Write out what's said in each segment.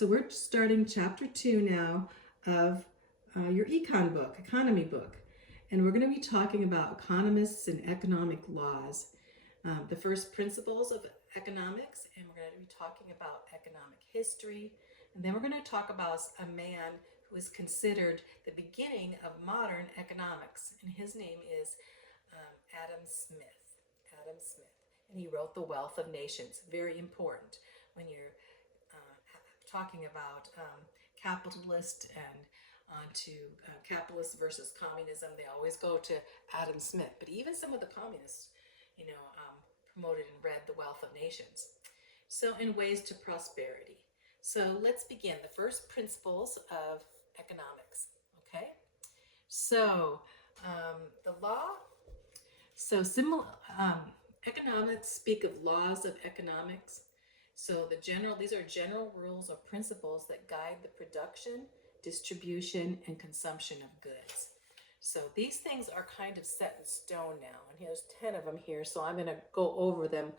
So we're starting chapter 2 now of your economy book. And we're going to be talking about economists and economic laws, the first principles of economics, and we're going to be talking about economic history. And then we're going to talk about a man who is considered the beginning of modern economics, and his name is Adam Smith. Adam Smith. And he wrote The Wealth of Nations. Very important when you're talking about capitalist and onto capitalist versus communism. They always go to Adam Smith. But even some of the communists, promoted and read The Wealth of Nations. So, in ways to prosperity. So, let's begin. The first principles of economics. Okay. So, the law. So, similar. Economics speak of laws of economics. So these are general rules or principles that guide the production, distribution, and consumption of goods. So these things are kind of set in stone now, and here's 10 of them here. So I'm going to go over them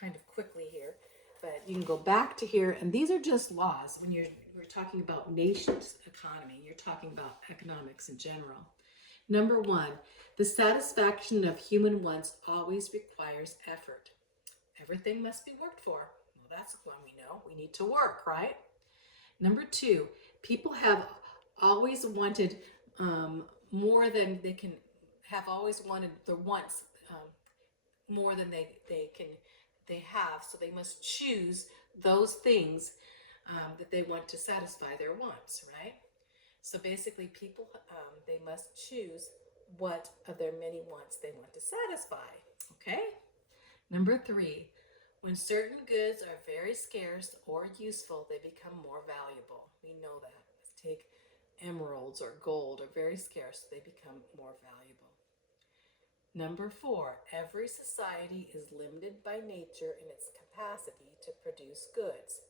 kind of quickly here, but you can go back to here, and these are just laws. When we're talking about nations' economy, you're talking about economics in general. Number 1, the satisfaction of human wants always requires effort. Everything must be worked for. Well, that's one we know. We need to work, right? Number 2, people have always wanted more than they can, have always wanted their wants more than they have. So they must choose those things that they want to satisfy their wants, right? So basically, people, they must choose what of their many wants they want to satisfy, okay? Number 3, when certain goods are very scarce or useful, they become more valuable. We know that. Let's take emeralds or gold are very scarce, they become more valuable. Number 4, every society is limited by nature in its capacity to produce goods.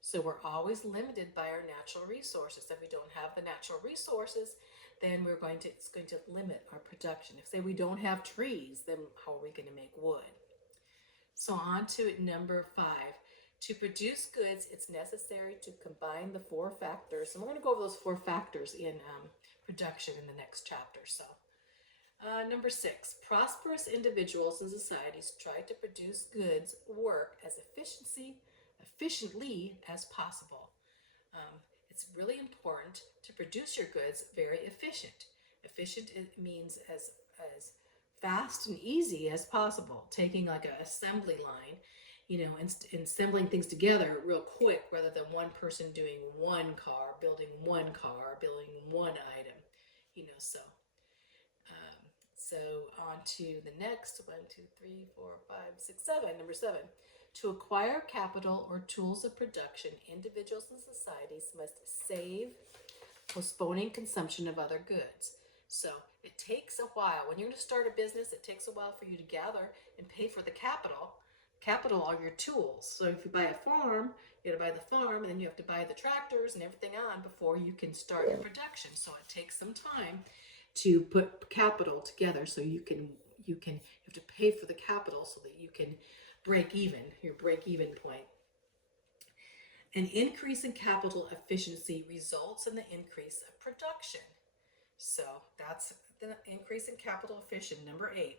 So we're always limited by our natural resources. If we don't have the natural resources, then it's going to limit our production. If say we don't have trees, then how are we going to make wood? So on to number 5. To produce goods, it's necessary to combine the 4 factors. And we're going to go over those 4 factors in production in the next chapter. So number 6, prosperous individuals and societies try to produce goods work as efficiently as possible. It's really important to produce your goods very efficient. Efficient, it means as fast and easy as possible, taking like an assembly line, and assembling things together real quick rather than one person doing one car, building one item, so on to the next 1, 2, 3, 4, 5, 6, 7. Number 7. To acquire capital or tools of production, individuals and societies must save, postponing consumption of other goods. So it takes a while. When you're going to start a business, it takes a while for you to gather and pay for the capital. Capital are your tools. So if you buy a farm, you got to buy the farm, and then you have to buy the tractors and everything on before you can start your production. So it takes some time to put capital together. So you have to pay for the capital so that you can break even, your break-even point. An increase in capital efficiency results in the increase of production. So that's the increase in capital efficiency, number 8.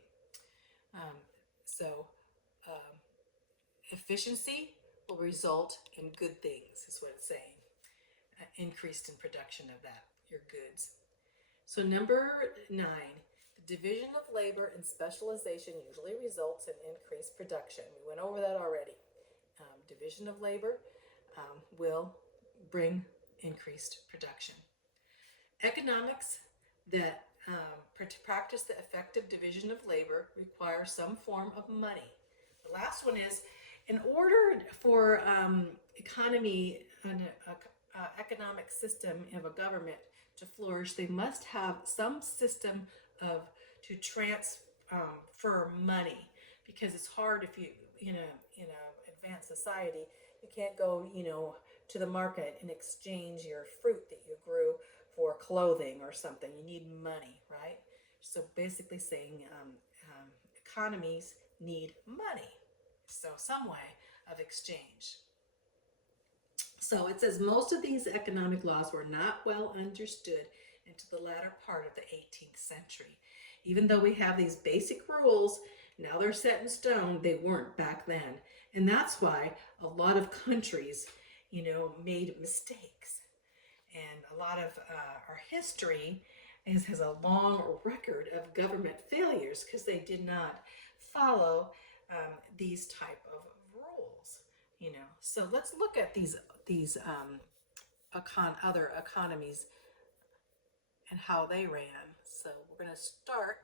Efficiency will result in good things, is what it's saying. Increased in production of your goods. So number 9, the division of labor and specialization usually results in increased production. We went over that already. Division of labor will bring increased production. Economics that practice the effective division of labor require some form of money. The last one is, in order for economy and economic system of a government to flourish, they must have some system to transfer money, because it's hard if you in a advanced society, you can't go to the market and exchange your fruit that you grew for clothing or something. You need money, right? So basically saying economies need money, so some way of exchange. So it says most of these economic laws were not well understood into the latter part of the 18th century. Even though we have these basic rules, now they're set in stone, they weren't back then. And that's why a lot of countries, made mistakes. And a lot of our history has a long record of government failures because they did not follow these type of rules. So let's look at these other economies and how they ran. So we're going to start.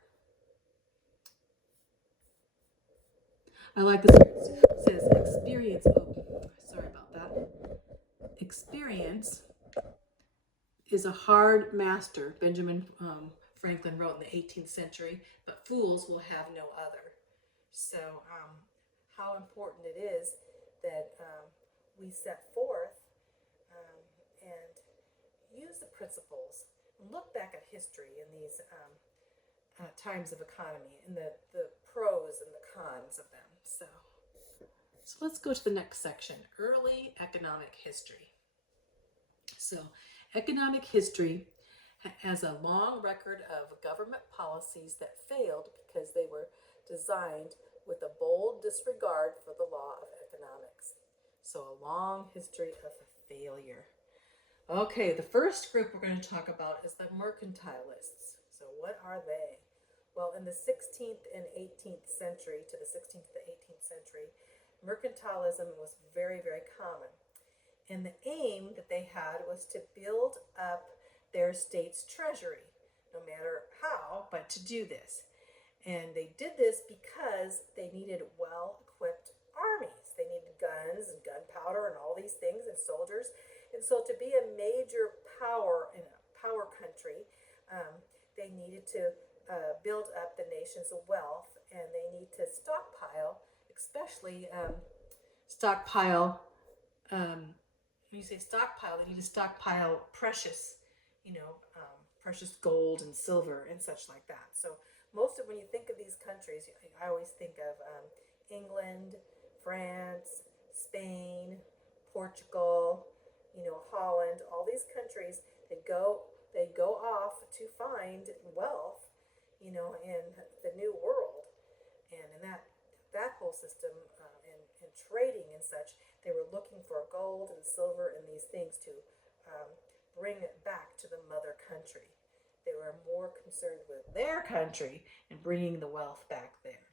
I like this. It says experience. Oh, sorry about that. Experience is a hard master, Benjamin Franklin wrote in the 18th century, but fools will have no other. So, how important it is that we set forth and use the principles and look back at history in these times of economy and the pros and the cons of them. So let's go to the next section, early economic history. So economic history has a long record of government policies that failed because they were designed with a bold disregard for the law of economics. So a long history of failure. Okay, the first group we're going to talk about is the mercantilists. So what are they? Well, in the 16th and 18th century, to the 16th to the 18th century, mercantilism was very, very common. And the aim that they had was to build up their state's treasury, no matter how, but to do this. And they did this because they needed well-equipped armies. They needed guns and gunpowder and all these things and soldiers. And so to be a major power in a power country, they needed to build up the nation's wealth, and they need to stockpile, especially stockpile. When you say stockpile, they need to stockpile precious gold and silver and such like that. So most of when you think of these countries, I always think of England, France, Spain, Portugal, Holland. All these countries, they go off to find wealth, in the new world, and in that whole system, and trading and such, they were looking for gold and silver and these things to bring it back to the mother country. They were more concerned with their country and bringing the wealth back there.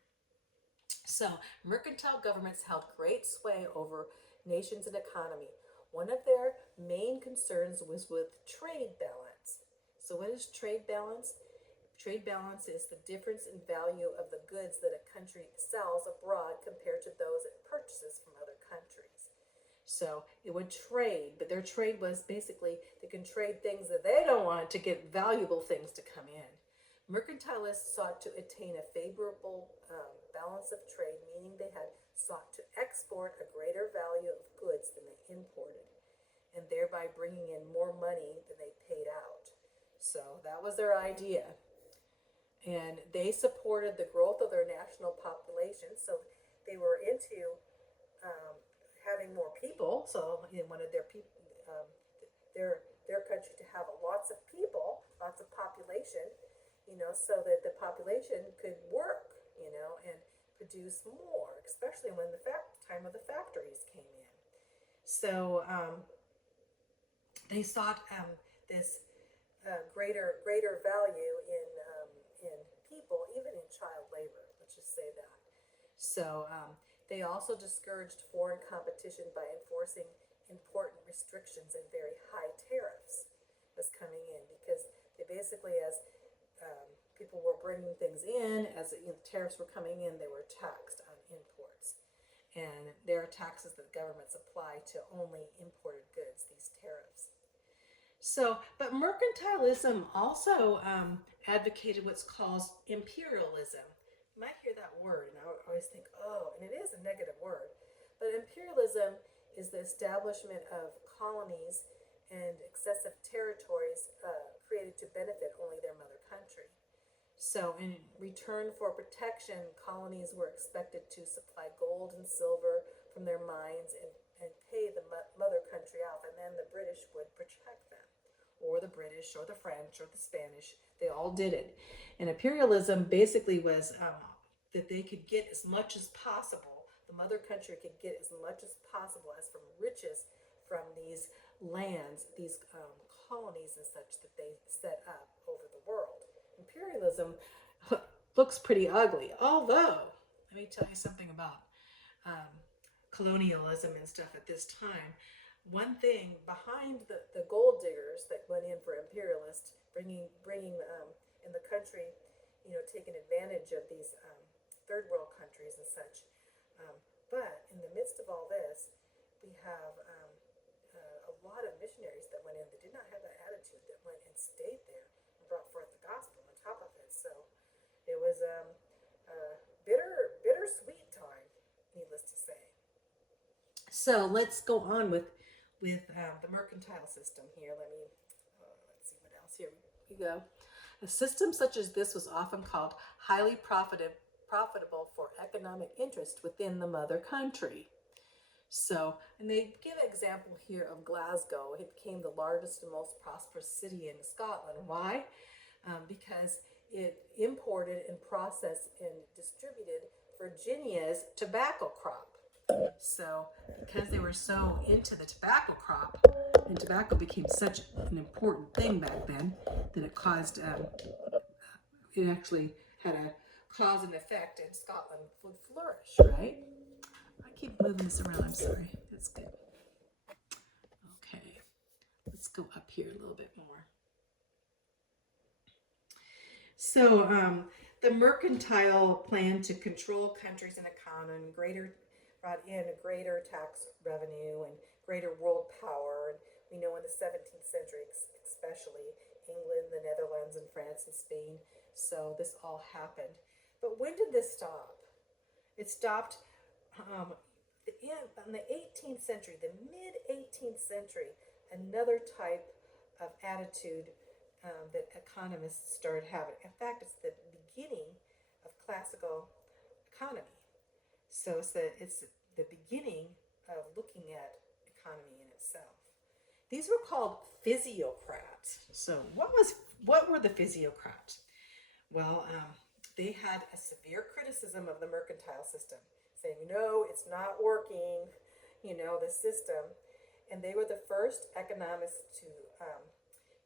So, mercantile governments held great sway over nations and economy. One of their main concerns was with trade balance. So, what is trade balance? Trade balance is the difference in value of the goods that a country sells abroad compared to those it purchases from other countries. So it would trade, but their trade was basically they can trade things that they don't want to get valuable things to come in. Mercantilists sought to attain a favorable balance of trade, meaning they had sought to export a greater value of goods than they imported, and thereby bringing in more money than they paid out. So that was their idea. And they supported the growth of their national population. So they were into having more people. So they wanted their country to have lots of people, lots of population, so that the population could work, and produce more, especially when the time of the factories came in. So they sought this greater value in people, even in child labor. Let's just say that. So they also discouraged foreign competition by enforcing important restrictions and very high tariffs was coming in, because they basically, as people were bringing things in, as tariffs were coming in, they were taxed on imports. And there are taxes that governments apply to only imported goods, these tariffs. So, but mercantilism also advocated what's called imperialism. You might hear that word, and I always think, oh, and it is a negative word. But imperialism is the establishment of colonies and excessive territories created to benefit only their mother country. So, in return for protection, colonies were expected to supply gold and silver from their mines and and pay the mother country off, and then the British would protect them, or the British, or the French, or the Spanish. They all did it. And imperialism basically was that they could get as much as possible. The mother country could get as much as possible as from riches from these lands, these colonies and such that they set up over the world. Imperialism looks pretty ugly, although, let me tell you something about um, colonialism and stuff at this time. One thing behind the gold diggers that went in for imperialists, bringing in the country, taking advantage of these third world countries and such. But in the midst of all this, we have a lot of missionaries that went in that did not have that attitude, that went and stayed there and brought forth the gospel on top of it. So it was a bittersweet time, needless to say. So let's go on with the mercantile system here. Let's see what else. Here we go. A system such as this was often called highly profitable for economic interest within the mother country. So, and they give an example here of Glasgow. It became the largest and most prosperous city in Scotland. Why? Because it imported and processed and distributed Virginia's tobacco crop. So, because they were so into the tobacco crop, and tobacco became such an important thing back then, that it caused, it actually had a cause and effect, and Scotland would flourish, right? I keep moving this around, I'm sorry. That's good. Okay, let's go up here a little bit more. So, the mercantile plan to control countries and economy brought in a greater tax revenue and greater world power. And we know in the 17th century, especially England, the Netherlands, and France and Spain. So this all happened. But when did this stop? It stopped in the 18th century, the mid-18th century. Another type of attitude that economists started having. In fact, it's the beginning of classical economy. So it's the beginning of looking at economy in itself. These were called physiocrats. So what were the physiocrats? Well, they had a severe criticism of the mercantile system, saying, it's not working, the system. And they were the first economists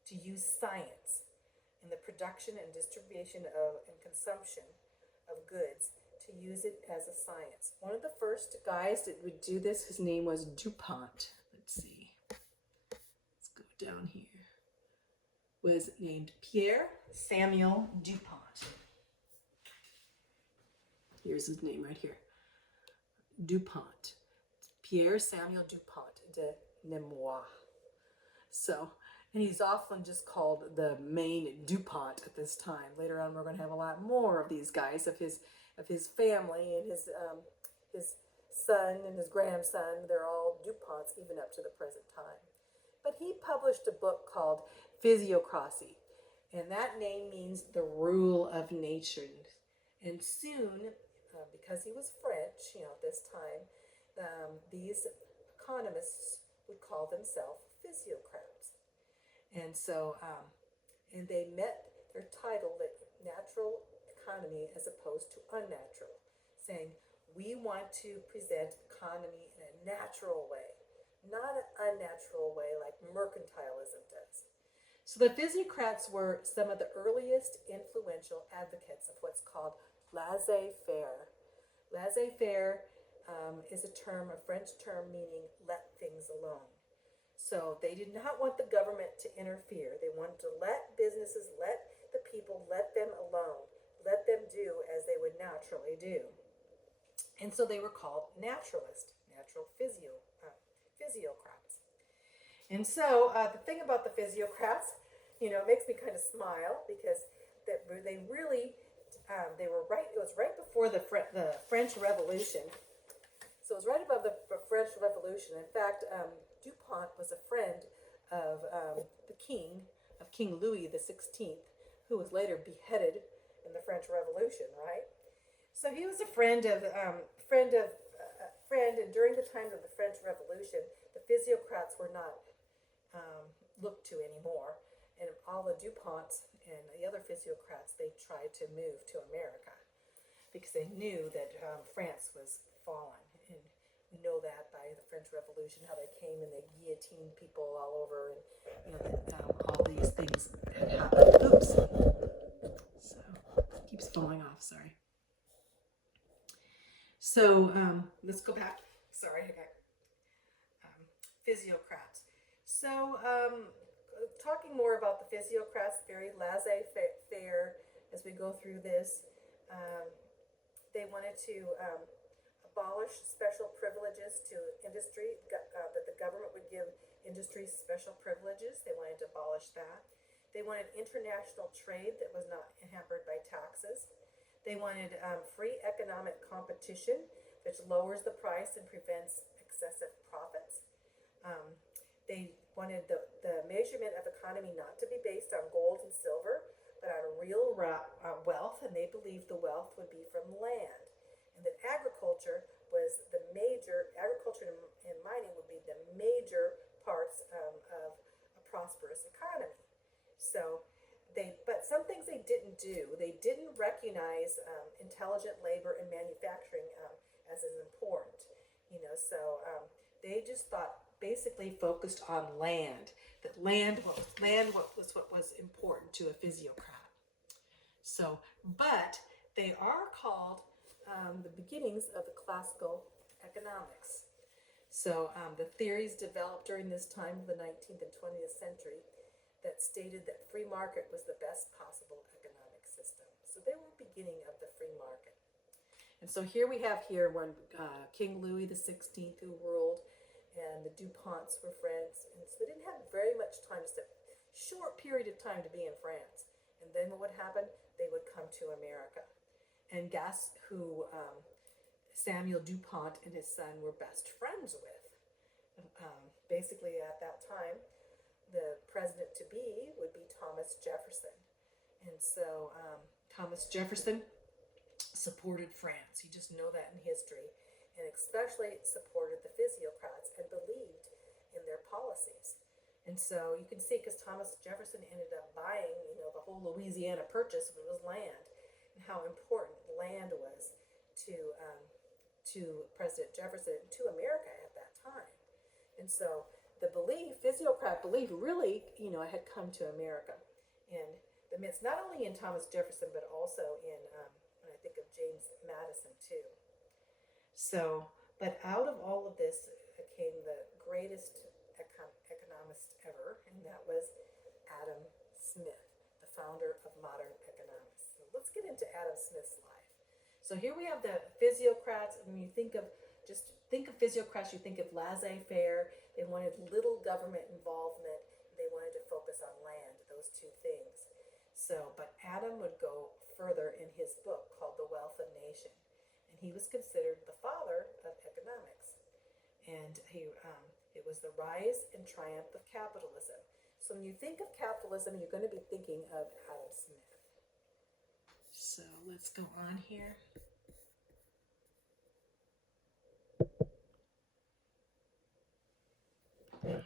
to use science in the production and distribution and consumption of goods, to use it as a science. One of the first guys that would do this, his name was DuPont. Let's see. Let's go down here. Was named Pierre Samuel DuPont. Here's his name right here. DuPont. Pierre Samuel DuPont de Nemours. So, and he's often just called the main DuPont at this time. Later on, we're going to have a lot more of these guys, of his family and his son and his grandson. They're all DuPonts even up to the present time. But he published a book called Physiocracy, and that name means the rule of nature. And soon, because he was French, at this time, these economists would call themselves physiocrats. And so, and they met their title, that natural economy as opposed to unnatural, saying we want to present economy in a natural way, not an unnatural way like mercantilism does. So the physiocrats were some of the earliest influential advocates of what's called laissez-faire. Laissez-faire is a French term meaning let things alone. So they did not want the government to interfere. They wanted to let businesses, let the people, let them alone. Let them do as they would naturally do. And so they were called naturalists, natural physiocrats. And so the thing about the physiocrats, it makes me kind of smile, because they really, they were right, it was right before the French Revolution. So it was right above the French Revolution. In fact, DuPont was a friend of King Louis XVI, who was later beheaded in the French Revolution, right? So he was a friend of friend, and during the time of the French Revolution, the physiocrats were not looked to anymore, and all the DuPonts and the other physiocrats, they tried to move to America because they knew that France was fallen. And we know that by the French Revolution, how they came and they guillotined people all over, and all these things that happened. Oops. So it keeps falling off. Sorry. So let's go back. Sorry, I got physiocrats. So talking more about the physiocrats, very laissez-faire as we go through this. They wanted to abolish special privileges to industry, that the government would give industry special privileges. They wanted to abolish that. They wanted international trade that was not hampered by taxes. They wanted free economic competition, which lowers the price and prevents excessive profits. They wanted the measurement of economy not to be based on gold and silver, but on real wealth, and they believed the wealth would be from land. And that agriculture and mining would be the major parts of a prosperous economy. So but some things they didn't do. They didn't recognize intelligent labor and manufacturing as important. So they just basically focused on land. That land was what was important to a physiocrat. So, but they are called the beginnings of the classical economics. So the theories developed during this time of the 19th and 20th century that stated that free market was the best possible economic system. So they were beginning of the free market. And so here we have when King Louis XVI, who ruled, and the DuPonts were friends. And so they didn't have very much time, just a short period of time to be in France. And then what would happen? They would come to America. And guess who Samuel DuPont and his son were best friends with? Basically at that time, the president-to-be would be Thomas Jefferson. And so Thomas Jefferson supported France. You just know that in history. And especially supported the physiocrats and believed in their policies. And so you can see, because Thomas Jefferson ended up buying, the whole Louisiana Purchase, it was land, and how important land was to President Jefferson, to America at that time. And so the physiocrat belief really, had come to America. And the myths, not only in Thomas Jefferson, but also in, when I think of James Madison too. So, but out of all of this came the greatest economist ever, and that was Adam Smith, the founder of modern economics. So let's get into Adam Smith's life. So here we have the physiocrats, and when you think of physiocrats, you think of laissez-faire. They wanted little government involvement. They wanted to focus on land, those two things. So, but Adam would go further in his book called The Wealth of Nations. And he was considered the father of economics. And it was the rise and triumph of capitalism. So when you think of capitalism, you're going to be thinking of Adam Smith. So let's go on here. Don't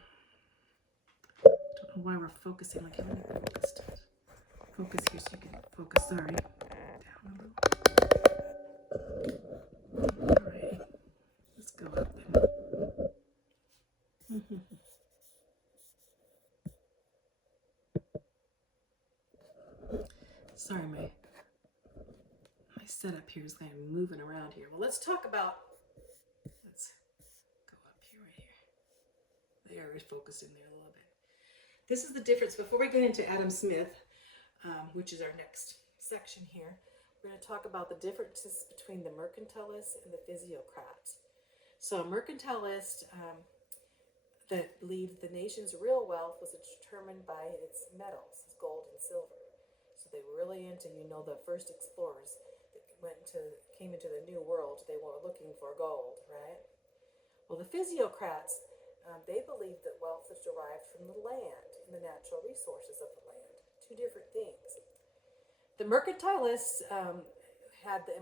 know why we're focusing like I'm focused. Focus here so you can focus. Sorry. Down a little. All right. Let's go up then. Sorry, my setup here is kind of moving around here. Well, let's go up here, right here. They are focusing there a little bit. This is the difference. Before we get into Adam Smith, which is our next section here, we're going to talk about the differences between the mercantilists and the physiocrats. So a mercantilist that believed the nation's real wealth was determined by its metals, gold and silver. So they were really into, the first explorers that came into the New World, they were looking for gold, right? Well, the physiocrats, they believed that wealth was derived from the land and the natural resources of the land. Two different things. The mercantilists had the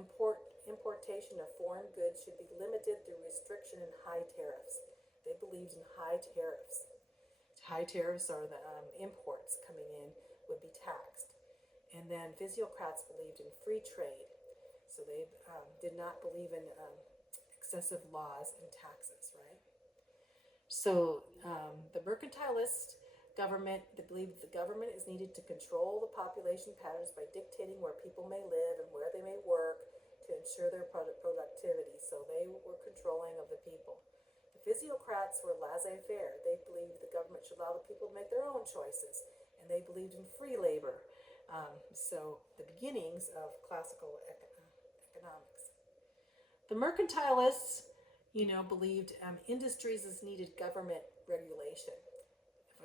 importation of foreign goods should be limited through restriction and high tariffs. They believed in high tariffs. High tariffs are the imports coming in would be taxed. And then physiocrats believed in free trade. So they did not believe in excessive laws and taxes, right? So the mercantilist government, they believe the government is needed to control the population patterns by dictating where people may live and where they may work to ensure their productivity. So they were controlling of the people. The physiocrats were laissez-faire. They believed the government should allow the people to make their own choices, and they believed in free labor. So the beginnings of classical economics. The mercantilists, believed industries needed government regulation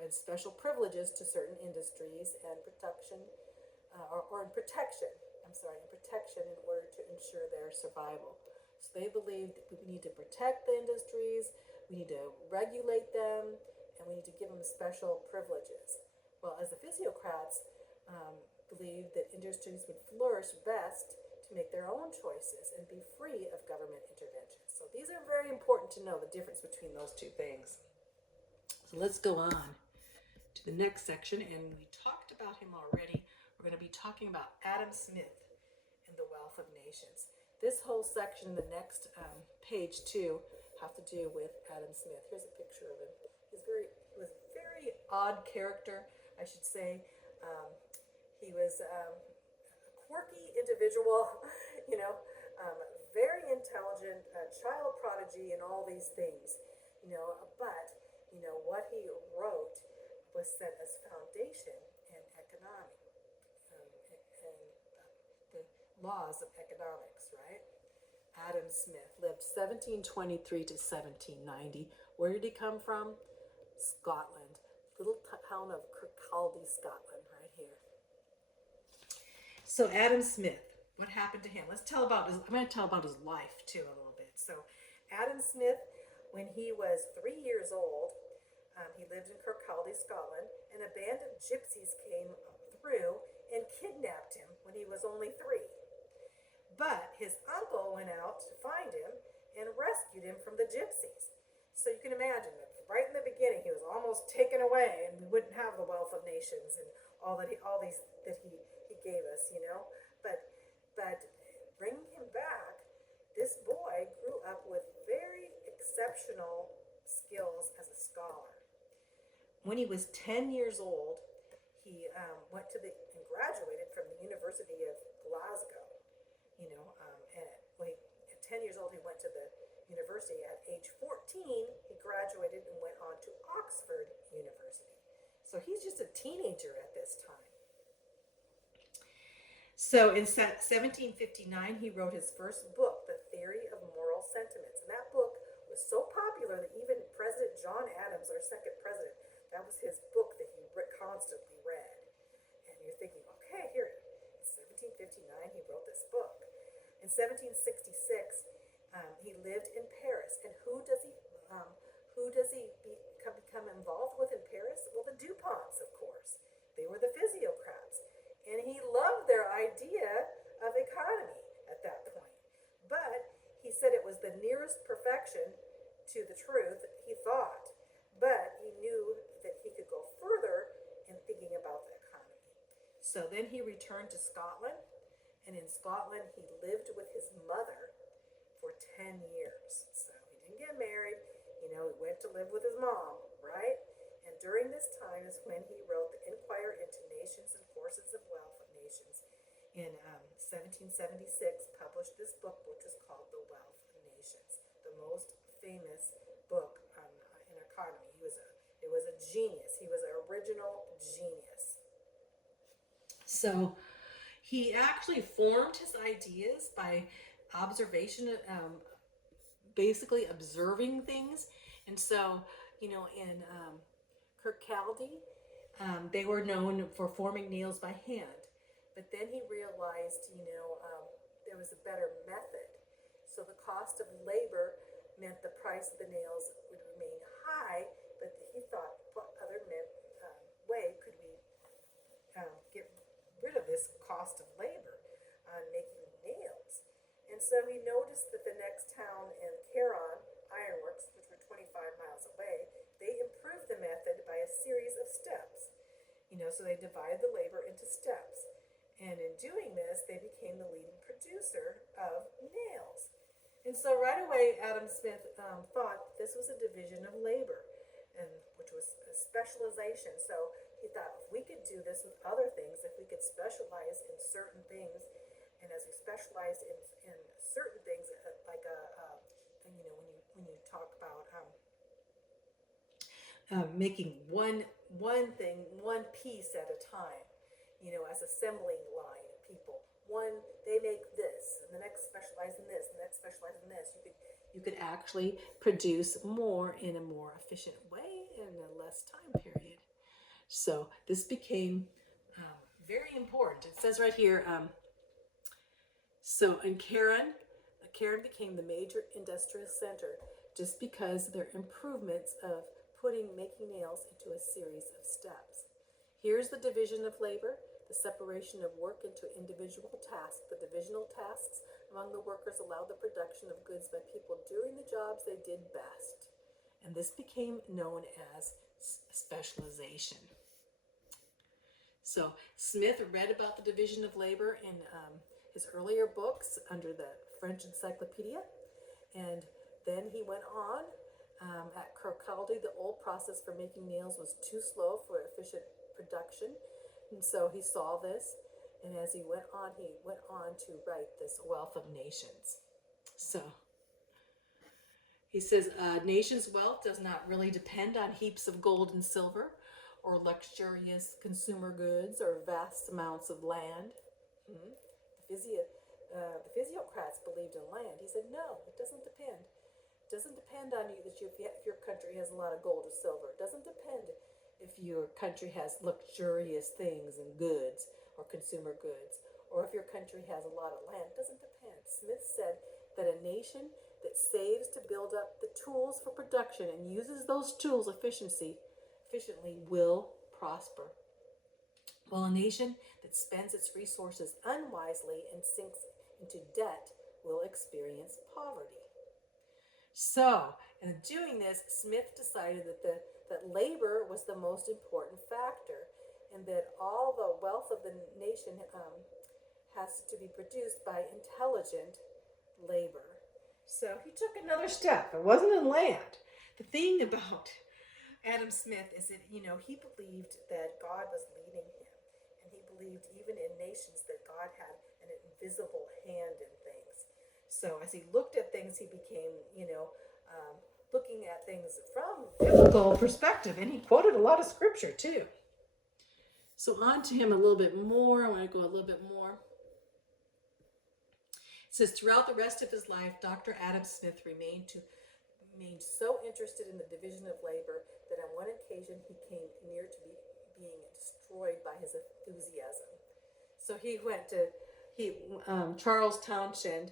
and special privileges to certain industries and protection, in protection in order to ensure their survival. So they believed we need to protect the industries, we need to regulate them, and we need to give them special privileges. Well, as the physiocrats believed that industries would flourish best to make their own choices and be free of government intervention. So these are very important to know the difference between those two things. So let's go on to the next section, and we talked about him already. We're going to be talking about Adam Smith and the Wealth of Nations. This whole section, the next page too, have to do with Adam Smith. Here's a picture of him. He was a very odd character, I should say. He was a quirky individual, very intelligent, child prodigy, and all these things, but what he wrote was set as foundation in economics, and the laws of economics, right? Adam Smith lived 1723 to 1790. Where did he come from? Scotland, little town of Kirkcaldy, Scotland, right here. So Adam Smith, what happened to him? I'm going to tell about his life too a little bit. So Adam Smith, when he was 3 years old, he lived in Kirkcaldy, Scotland, and a band of gypsies came through and kidnapped him when he was only 3. But his uncle went out to find him and rescued him from the gypsies. So you can imagine that right in the beginning, he was almost taken away, and we wouldn't have the wealth of nations and all these that he gave us, But bringing him back, this boy grew up with very exceptional skills as a scholar. When he was 10 years old, he went to and graduated from the University of Glasgow. At 10 years old, he went to the university. At age 14, he graduated and went on to Oxford University. So he's just a teenager at this time. So in 1759, he wrote his first book, The Theory of Moral Sentiments. And that book was so popular that even President John Adams, our second president, that was his book that he constantly read. And you're thinking, okay, here, in 1759, he wrote this book. In 1766, he lived in Paris. And who does he become involved with in Paris? Well, the DuPonts, of course. They were the physiocrats. And he loved their idea of economy at that point. But he said it was the nearest perfection to the truth, he thought. But he knew that he could go further in thinking about the economy. So then he returned to Scotland. And in Scotland, he lived with his mother for 10 years. So he didn't get married. He went to live with his mom, right? And during this time is when he wrote the Inquiry into Nations and Forces of Wealth of Nations. In 1776, published this book, which is called The Wealth of Nations, the most famous book in economy. It was a genius. He was an original genius. So he actually formed his ideas by observation, basically observing things. And so, in Kirkcaldy, they were known for forming nails by hand. But then he realized, there was a better method. So the cost of labor meant the price of the nails would remain high, but he thought, what other way could we get rid of this cost of labor on making nails? And so he noticed that the next town in Caron, ironworks, which were 25 miles away, they improved the method by a series of steps. So they divided the labor into steps. And in doing this, they became the leading producer of nails. And so right away, Adam Smith thought this was a division of labor, and which was a specialization. So he thought if we could do this with other things, if we could specialize in certain things, and as we specialize in certain things, like when you talk about making one thing, one piece at a time, as assembling line people. One, they make this, and the next specialize in this, and the next specialize in this. You could actually produce more in a more efficient way in a less time period. So this became very important. It says right here, so in Caron became the major industrial center just because their improvements of making nails into a series of steps. Here's the division of labor, the separation of work into individual tasks. The divisional tasks among the workers allowed the production of goods by people doing the jobs they did best. And this became known as specialization. So Smith read about the division of labor in his earlier books under the French Encyclopedia, and then he went on. At Kirkcaldy, the old process for making nails was too slow for efficient production, and so he saw this, and as he went on to write this Wealth of Nations. So he says, nation's wealth does not really depend on heaps of gold and silver, or luxurious consumer goods, or vast amounts of land. The physiocrats believed in land. He said, no, it doesn't depend. It doesn't depend on you that if your country has a lot of gold or silver. It doesn't depend if your country has luxurious things and goods or consumer goods, or if your country has a lot of land. It doesn't depend. Smith said that a nation that saves to build up the tools for production and uses those tools efficiently will prosper, while a nation that spends its resources unwisely and sinks into debt will experience poverty. So, in doing this, Smith decided that labor was the most important factor, and that all the wealth of the nation has to be produced by intelligent labor. So he took another step. It wasn't in land. The thing about Adam Smith is that, he believed that God was leading him. And he believed even in nations that God had an invisible hand in things. So as he looked at things, he became, looking at things from biblical perspective. And he quoted a lot of scripture too. So on to him a little bit more. I want to go a little bit more. It says, throughout the rest of his life, Dr. Adam Smith remained so interested in the division of labor that on one occasion he came near to being destroyed by his enthusiasm. So Charles Townshend,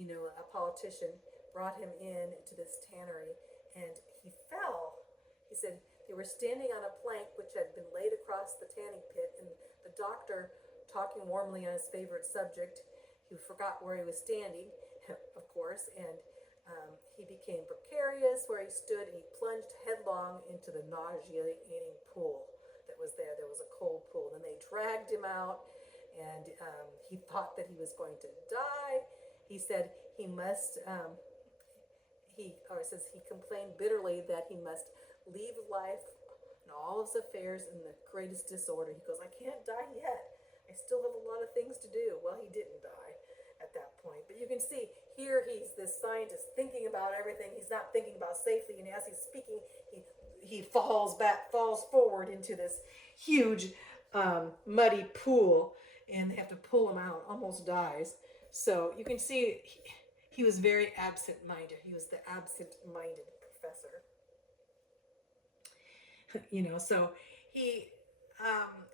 a politician, brought him into this tannery, and he fell. He said they were standing on a plank which had been laid across the tanning pit, and the doctor, talking warmly on his favorite subject, he forgot where he was standing, of course, and he became precarious where he stood, and he plunged headlong into the nauseating pool that was there. There was a cold pool. Then they dragged him out, and he thought that he was going to die. He said he must, he complained bitterly that he must leave life and all his affairs in the greatest disorder. He goes, I can't die yet. I still have a lot of things to do. Well, he didn't die at that point. But you can see here he's this scientist thinking about everything. He's not thinking about safety. And as he's speaking, he falls forward into this huge muddy pool, and they have to pull him out. Almost dies. So you can see he was very absent-minded. He was the absent-minded professor. So he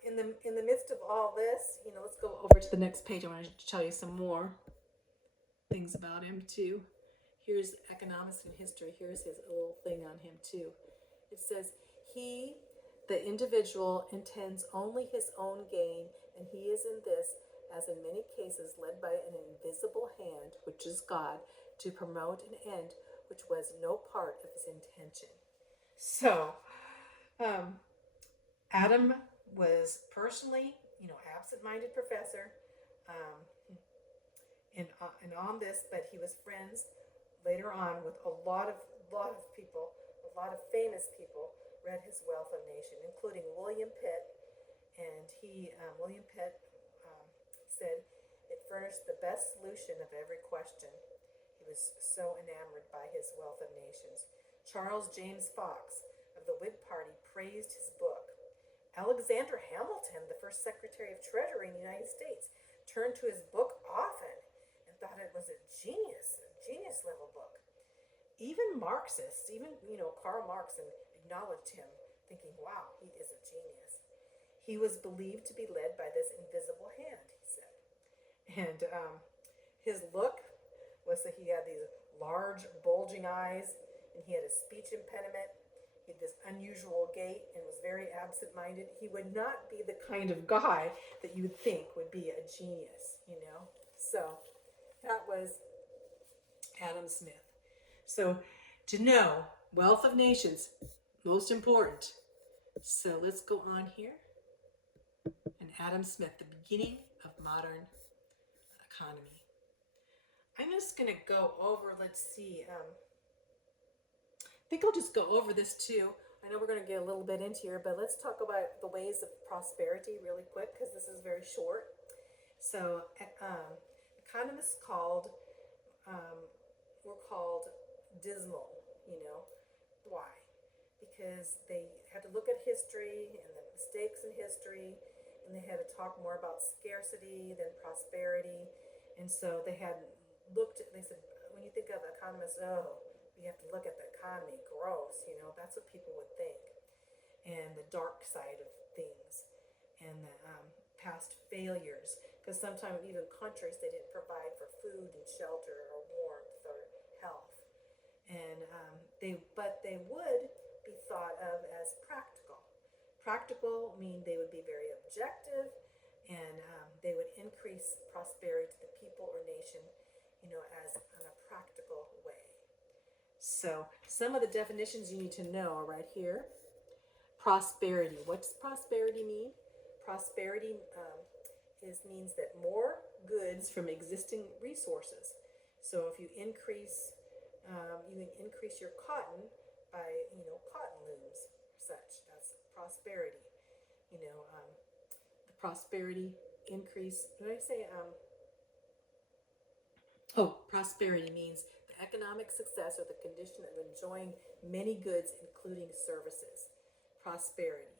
in the midst of all this, let's go over to the next page. I want to tell you some more things about him too. Here's economics and history. Here's his little thing on him too. It says, the individual, intends only his own gain, and he is in this as in many cases led by an invisible hand, which is God, to promote an end which was no part of his intention. So, Adam was personally, absent-minded professor, um, and on this, but he was friends later on with a lot of people, a lot of famous people read his Wealth of Nations, including William Pitt, and William Pitt said it furnished the best solution of every question. He was so enamored by his Wealth of Nations. Charles James Fox of the Whig Party praised his book. Alexander Hamilton, the first Secretary of Treasury in the United States, turned to his book often and thought it was a genius level book. Even Marxists, Karl Marx, acknowledged him, thinking, wow, he is a genius. He was believed to be led by this invisible hand, he said. And his look was that he had these large, bulging eyes, and he had a speech impediment. He had this unusual gait and was very absent-minded. He would not be the kind of guy that you would think would be a genius, So that was Adam Smith. So to know, Wealth of Nations, most important. So let's go on here. And Adam Smith, the beginning of modern economy. I'm just going to go over, let's see, I think I'll just go over this too. I know we're going to get a little bit into here, but let's talk about the ways of prosperity really quick because this is very short. So economists were called dismal, Why? Because they had to look at history and the mistakes in history, and they had to talk more about scarcity than prosperity. And so they said, when you think of economists, you have to look at the economy, gross, that's what people would think. And the dark side of things, and the past failures, because sometimes even countries, they didn't provide for food and shelter or warmth or health. And but they would be thought of as practical. Practical mean they would be very objective, and they would increase prosperity to the people or nation, as in a practical way. So some of the definitions you need to know are right here. Prosperity. What does prosperity mean? Prosperity means that more goods from existing resources. So if you increase your cotton by cotton looms or such. That's prosperity. The prosperity increase. What did I say? Prosperity means the economic success or the condition of enjoying many goods, including services. Prosperity.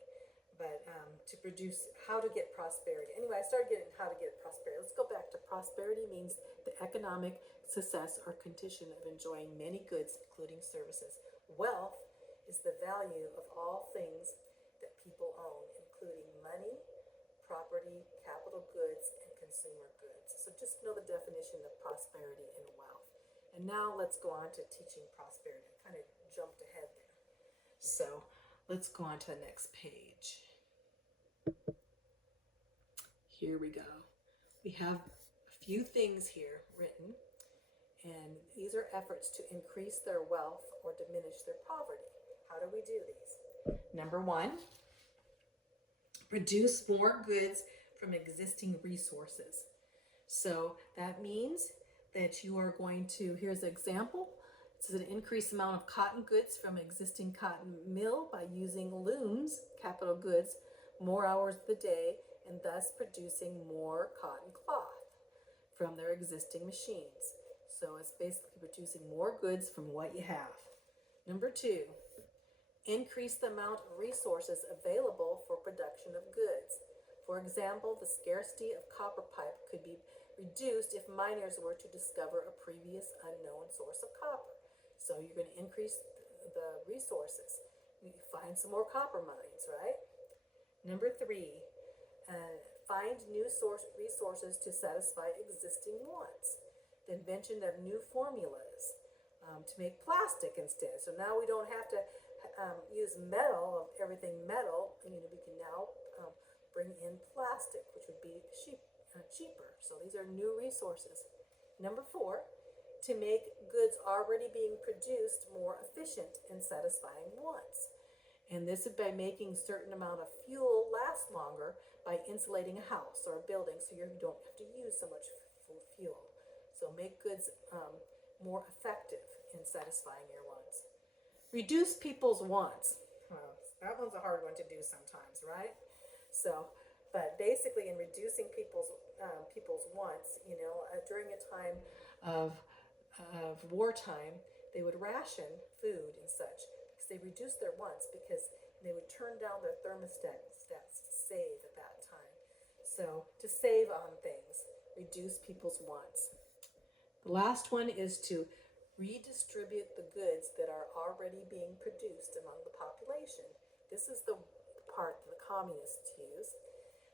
But to produce, how to get prosperity. Anyway, I started getting how to get prosperity. Let's go back to prosperity means the economic success or condition of enjoying many goods, including services. Wealth is the value of all things that people own, including money, property, capital goods, and consumer goods. So just know the definition of prosperity and wealth. And now let's go on to teaching prosperity. I kind of jumped ahead there. So let's go on to the next page. Here we go. We have a few things here written, and these are efforts to increase their wealth or diminish their poverty. How do we do these? Number one, produce more goods from existing resources. So that means that you are going to, here's an example. It's an increased amount of cotton goods from existing cotton mill by using looms, capital goods, more hours of the day, and thus producing more cotton cloth from their existing machines. So it's basically producing more goods from what you have. Number two, increase the amount of resources available for production of goods. For example, the scarcity of copper pipe could be reduced if miners were to discover a previous unknown source of copper. So you're going to increase the resources. You find some more copper mines, right? Number three, find new resources to satisfy existing wants. The invention of new formulas to make plastic instead. So now we don't have to use metal, everything metal. We can now bring in plastic, which would be sheep cheaper. So these are new resources. Number 4, to make goods already being produced more efficient and satisfying wants. And this is by making a certain amount of fuel last longer by insulating a house or a building so you don't have to use so much fuel. So make goods more effective in satisfying your wants. Reduce people's wants. Well, that one's a hard one to do sometimes, right? So, but basically, in reducing people's wants, during a time of wartime, they would ration food and such because they reduced their wants because they would turn down their thermostats to save at that time. So to save on things, reduce people's wants. The last one is to redistribute the goods that are already being produced among the population. This is the part that the communists use.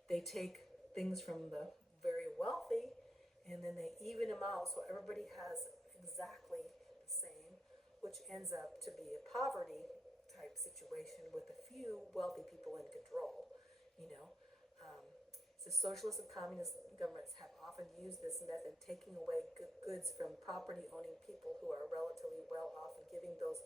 They take things from the very wealthy and then they even them out so everybody has exactly the same, which ends up to be a poverty type situation with a few wealthy people in control. So socialist and communist governments have often used this method, taking away goods from property owning people who are relatively well off and giving those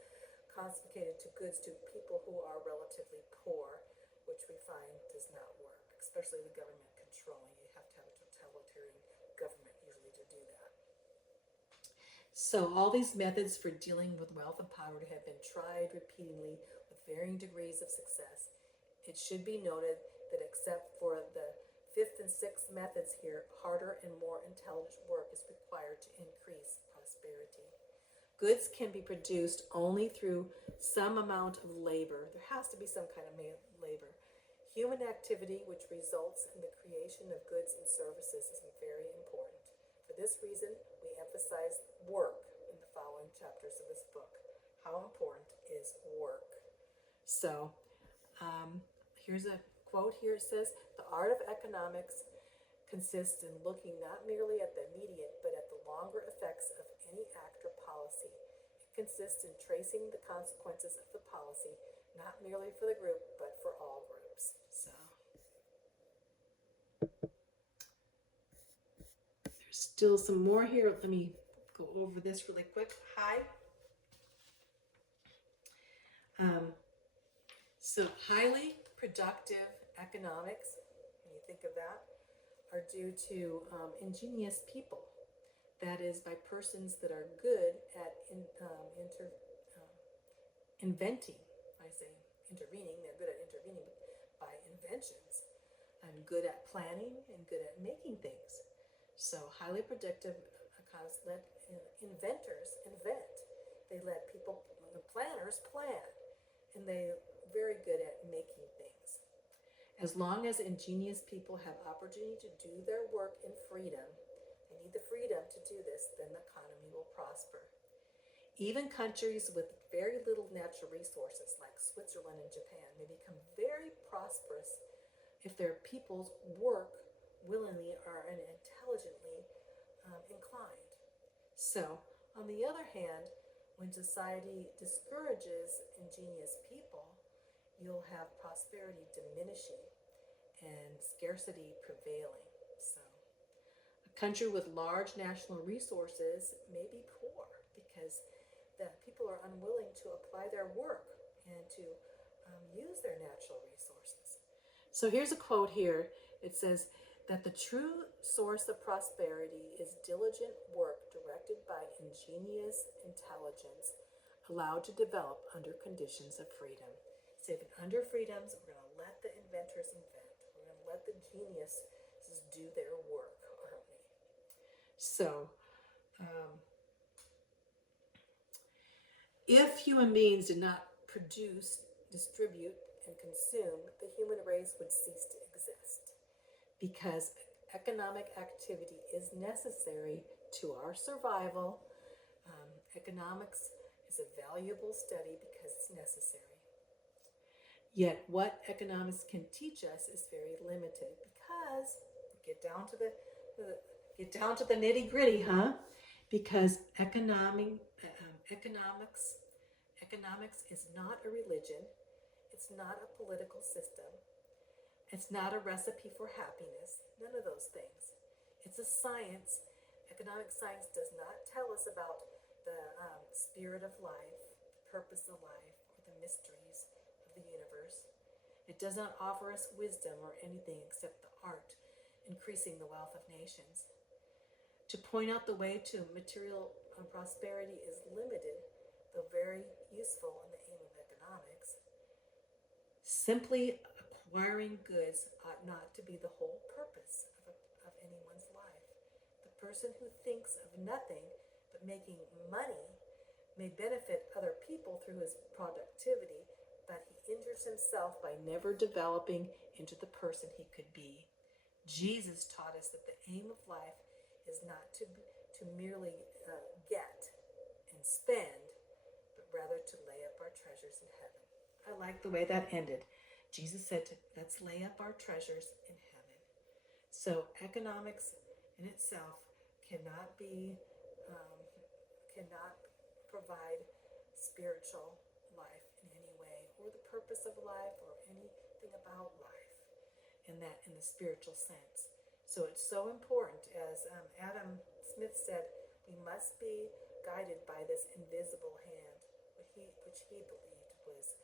confiscated to goods to people who are relatively poor, which we find does not work, especially the government controlling. You have to have a totalitarian government usually to do that. So all these methods for dealing with wealth and poverty have been tried repeatedly with varying degrees of success. It should be noted that except for the 5th and 6th methods here, harder and more intelligent work is required to increase prosperity. Goods can be produced only through some amount of labor. There has to be some kind of labor. Human activity, which results in the creation of goods and services, is very important. For this reason, we emphasize work in the following chapters of this book. How important is work? So, here's a quote here. It says, "The art of economics consists in looking not merely at the immediate, but at the longer effects of any act or policy. It consists in tracing the consequences of the policy, not merely for the group, but for all groups." So, there's still some more here. Let me go over this really quick. Hi. So highly productive economics, when you think of that, are due to ingenious people. That is, by persons that are good at inventing. I say intervening, they're good at intervening by inventions, and good at planning and good at making things. So highly productive economists let inventors invent. They let people, the planners plan, and they're very good at making things. As long as ingenious people have opportunity to do their work in freedom, they need the freedom to do this, then the economy will prosper. Even countries with very little natural resources like Switzerland and Japan may become very prosperous if their peoples work willingly or intelligently inclined. So, on the other hand, when society discourages ingenious people, you'll have prosperity diminishing and scarcity prevailing. So, a country with large national resources may be poor because the people are unwilling to apply their work and to use their natural resources. So here's a quote here. It says that the true source of prosperity is diligent work directed by ingenious intelligence, allowed to develop under conditions of freedom. So under freedoms, we're going to let the inventors invent. We're going to let the geniuses do their work, aren't we? So, if human beings did not produce, distribute, and consume, the human race would cease to exist. Because economic activity is necessary to our survival. Economics is a valuable study because it's necessary. Yet what economics can teach us is very limited because get down to the nitty gritty, huh? Because economics is not a religion. It's not a political system. It's not a recipe for happiness. None of those things. It's a science. Economic science does not tell us about the spirit of life, the purpose of life, or the mysteries of the universe. It does not offer us wisdom or anything except the art increasing the wealth of nations. To point out the way to material prosperity is limited, though very useful in the aim of economics. Simply acquiring goods ought not to be the whole purpose of anyone's life. The person who thinks of nothing but making money may benefit other people through his productivity, but he injures himself by never developing into the person he could be. Jesus taught us that the aim of life is not to merely get and spend, but rather to lay up our treasures in heaven. I like the way that ended. Jesus said, let's lay up our treasures in heaven. So economics in itself cannot provide spiritual life in any way, or the purpose of life, or anything about life in the spiritual sense. So it's so important, as Adam Smith said, we must be guided by this invisible hand, which he believed was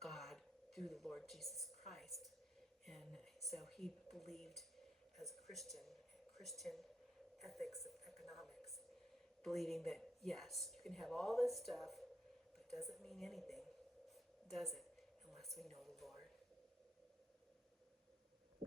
God through the Lord Jesus Christ. And so he believed as a Christian ethics of economics, believing that yes, you can have all this stuff, but it doesn't mean anything, does it?